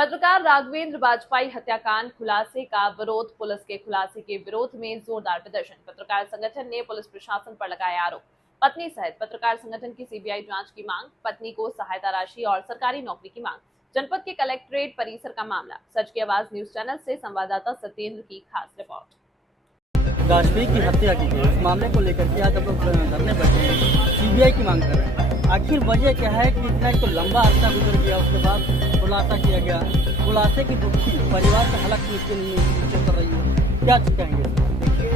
पत्रकार राघवेंद्र बाजपेयी हत्याकांड खुलासे का विरोध। पुलिस के खुलासे के विरोध में जोरदार प्रदर्शन। पत्रकार संगठन ने पुलिस प्रशासन पर लगाया आरोप। पत्नी सहित पत्रकार संगठन की सीबीआई जांच की मांग। पत्नी को सहायता राशि और सरकारी नौकरी की मांग। जनपद के कलेक्ट्रेट परिसर का मामला। सच की आवाज न्यूज चैनल से संवाददाता सत्येंद्र की खास रिपोर्ट। बाजपेयी की हत्या की गई, इस मामले को लेकर के आज हम लोग धरने बैठे हैं, सीबीआई की मांग कर रहे हैं। आखिर वजह क्या है कि इतना तो लंबा अरसा गुजर गया, उसके बाद खुलासा किया गया। खुलासे की दुखी परिवार का हालत नीचे कर रही है, क्या कहेंगे? देखिए,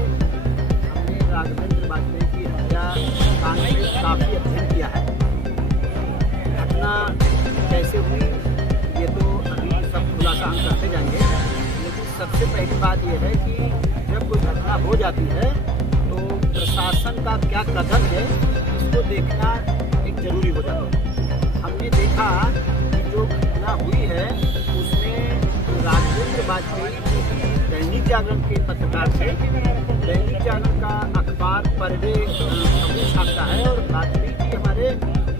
हमने राघवेंद्र बाजपेयी की हत्या कांड में काफ़ी अध्ययन किया है। घटना कैसे हुई ये तो अभी सब खुलासा हम करते जाएंगे, लेकिन सबसे पहली बात यह है कि जब कोई घटना हो जाती है तो प्रशासन का क्या कदम है इसको देखना एक जरूरी हो जाता है। हमने देखा कि जो घटना हुई है उसमें राघवेंद्र बाजपेयी जो कि दैनिक जागरण के पत्रकार थे, दैनिक जागरण का अखबार पर डे खबरें छापता है और बाजपेयी जी हमारे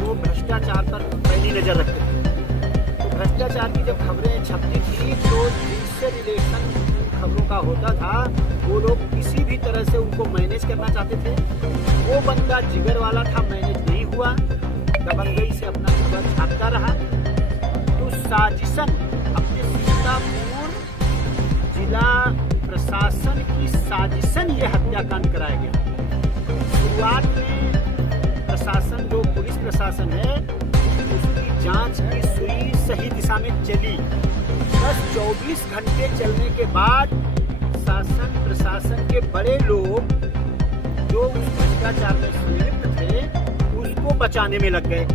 वो भ्रष्टाचार पर पैनी नज़र रखते थे। तो भ्रष्टाचार की जब खबरें छपती थी तो जिनसे रिलेशन खबरों का होता था वो लोग किसी भी तरह से उनको मैनेज करना चाहते थे। वो बंदा जिगर वाला था, मैनेज नहीं हुआ, दबंगई से अपना खबर छापता रहा। तो साजिशन अपने सीतापुर जिला प्रशासन की साजिशन ये हत्याकांड कराया गया। शुरुआत में प्रशासन जो पुलिस प्रशासन है उसकी जांच की सुई सही दिशा में चली। बस 24 घंटे चलने के बाद शासन प्रशासन के बड़े लोग जो उस भ्रष्टाचार में संलिप्त थे उसको बचाने में लग गए।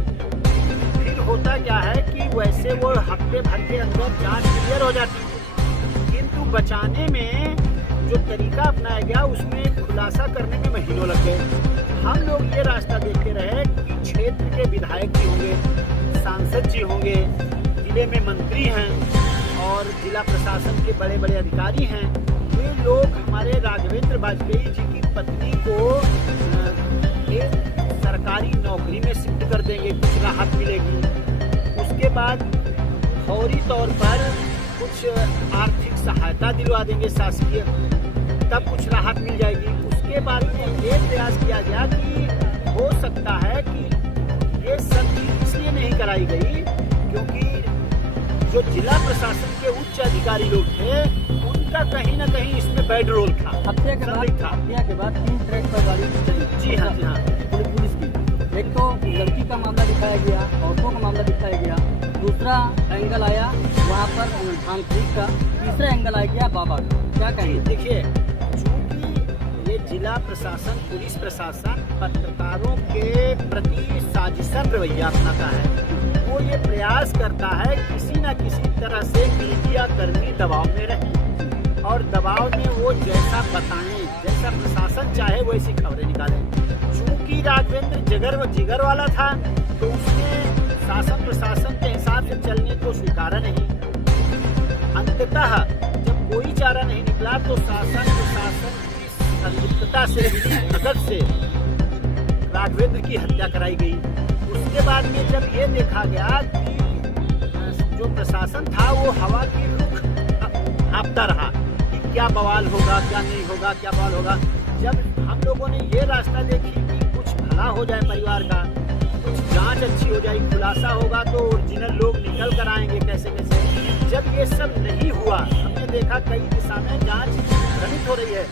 फिर होता क्या है कि वैसे वो हफ्ते भर के अंदर जांच क्लियर हो जाती थी, किंतु बचाने में जो तरीका अपनाया गया उसमें खुलासा करने में महीनों लग गए। हम लोग ये रास्ता देखते रहे कि क्षेत्र के विधायक जी होंगे, सांसद जी होंगे, जिले में मंत्री हैं और जिला प्रशासन के बड़े बड़े अधिकारी हैं, वे लोग हमारे राघवेंद्र बाजपेयी जी की पत्नी को एक सरकारी नौकरी में शिफ्ट कर देंगे, कुछ राहत मिलेगी। उसके बाद फौरी तौर पर कुछ आर्थिक सहायता दिलवा देंगे शासकीय, तब कुछ राहत मिल जाएगी। उसके बाद में ये प्रयास किया गया कि हो सकता है कि ये सब चीज इसलिए नहीं कराई गई क्योंकि जो जिला प्रशासन के उच्च अधिकारी लोग थे उनका कहीं ना कहीं इसमें बैड रोल था। हत्या के बाद 3 ट्रैक पर गाड़ी चली। जी हाँ, जी हाँ। पुलिस की एक तो लड़की का मामला दिखाया गया, औरतों का मामला दिखाया गया, दूसरा एंगल आया वहाँ पर धान खरीद का, तीसरा एंगल आ गया बाबा का। क्या कहेंगे? देखिए, चूंकि ये जिला प्रशासन पुलिस प्रशासन पत्रकारों के प्रति साजिशन रवैया अपनाता है, वो ये प्रयास करता है किसी न किसी तरह से मीडिया कर्मी दबाव में रहे और दबाव में वो जैसा बताएं, जैसा प्रशासन चाहे वैसी खबरें निकालें। चूंकि राघवेंद्र जिगर वाला था तो उसने शासन प्रशासन के हिसाब से चलने को स्वीकारा नहीं। अंततः जब कोई चारा नहीं निकला तो शासन प्रशासन की संलिप्तता से, भगत से राघवेंद्र की हत्या कराई गई। उसके बाद में जब ये देखा गया कि जो प्रशासन था वो हवा की रुख हाँपता रहा कि क्या बवाल होगा, क्या नहीं होगा, क्या बवाल होगा। जब हम लोगों ने ये रास्ता देखी कि कुछ भला हो जाए परिवार का, कुछ जांच अच्छी हो जाए, खुलासा होगा तो ओरिजिनल लोग निकल कर आएंगे कैसे कैसे। जब ये सब नहीं हुआ, हमने देखा कई दिशा में जांच भ्रमित हो रही है।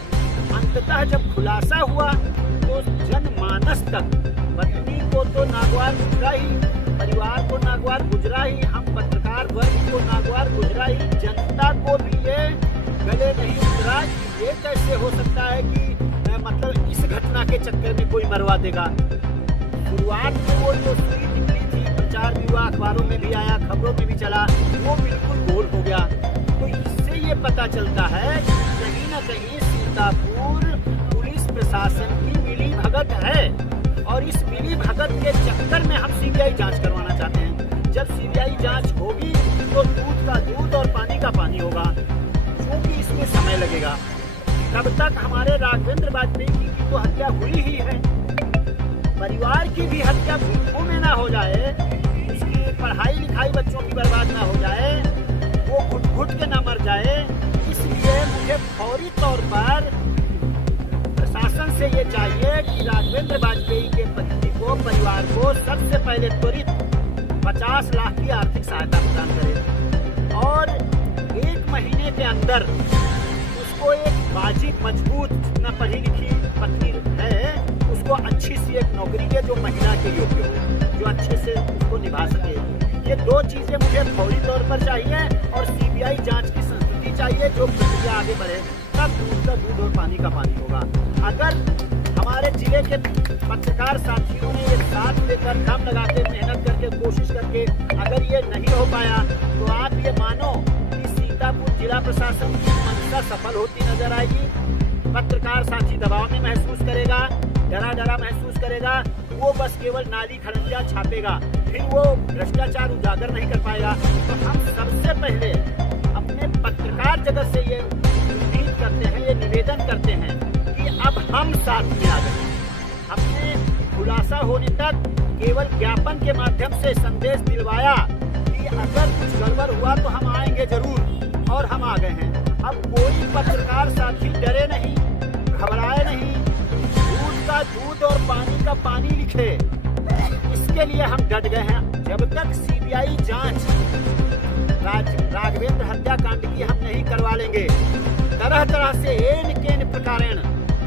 अंततः जब खुलासा हुआ तो जनमानस तक पत्नी को तो नागवार गुजरा ही, परिवार को नागवार गुजरा ही, हम पत्रकार वर्ग को नागवार गुजरा ही, जनता को भी ये गले नहीं उतरा कि ये कैसे हो सकता है कि मतलब इस घटना के चक्कर में कोई मरवा देगा। शुरुआत में वो जो सुई निकली थी, प्रचार भी हुआ, अखबारों में भी आया, खबरों में भी चला, वो बिल्कुल गोल हो गया। तो इससे ये पता चलता है कि कहीं ना कहीं सीतापुर पुलिस प्रशासन की मिली भगत है और इस मिली भगत के चक्कर में हम सीबीआई जांच करवाना चाहते हैं। जब सीबीआई जांच होगी तो दूध का दूध और पानी का पानी होगा, क्योंकि इसमें समय लगेगा। तब तक हमारे राघवेंद्र बाजपेयी की तो हत्या हुई ही है, परिवार की भी हत्या भूखों में ना हो जाए, उसकी पढ़ाई लिखाई बच्चों की बर्बाद ना हो जाए, वो वो घुट घुट के ना मर जाए, इसलिए मुझे फौरी तौर पर प्रशासन से ये चाहिए कि राघवेंद्र वाजपेयी के पत्नी को, परिवार को सबसे पहले त्वरित 50 लाख की आर्थिक सहायता प्रदान करे और 1 महीने के अंदर उसको एक वाजिब, मजबूत, न पढ़ी लिखी पत्नी है, उसको अच्छी सी एक नौकरी दे जो महिला के योग्य हो, जो अच्छे से उसको निभा सके। ये 2 चीजें मुझे फौरी तौर पर चाहिए और सीबीआई जांच की संस्कृति चाहिए, जो प्रक्रिया आगे बढ़े, तब दूध का दूध और पानी का पानी होगा। अगर हमारे जिले के पत्रकार साथियों ने ये साथ लेकर दम लगाते, मेहनत करके, कोशिश करके अगर ये नहीं हो पाया, तो आप ये मानो कि सीतापुर जिला प्रशासन की मंशा सफल होती नजर आएगी। पत्रकार साथी दबाव में महसूस करेगा, डरा महसूस करेगा, वो बस केवल नाली खरंजा छापेगा, फिर वो भ्रष्टाचार उजागर नहीं कर पाएगा। तो हम सबसे पहले अपने पत्रकार जगत से ये उम्मीद करते हैं, ये निवेदन करते हैं कि अब हम साथ में आ गए। हमने खुलासा होने तक केवल ज्ञापन के माध्यम से संदेश दिलवाया कि अगर कुछ गड़बड़ हुआ तो हम आएंगे जरूर, और हम आ गए हैं। अब कोई पत्रकार साथी डरे नहीं, घबराए नहीं, दूध का दूध और पानी का पानी लिखे, इसके लिए हम डट गए हैं। जब तक सीबीआई जांच राघवेंद्र हत्याकांड की हम नहीं करवा लेंगे, तरह तरह से एन केन प्रकारेण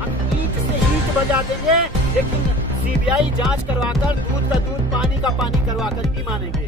हम ईंट से ईंट बजा देंगे, लेकिन सीबीआई जांच करवाकर दूध का दूध, पानी का पानी करवाकर ही मानेंगे।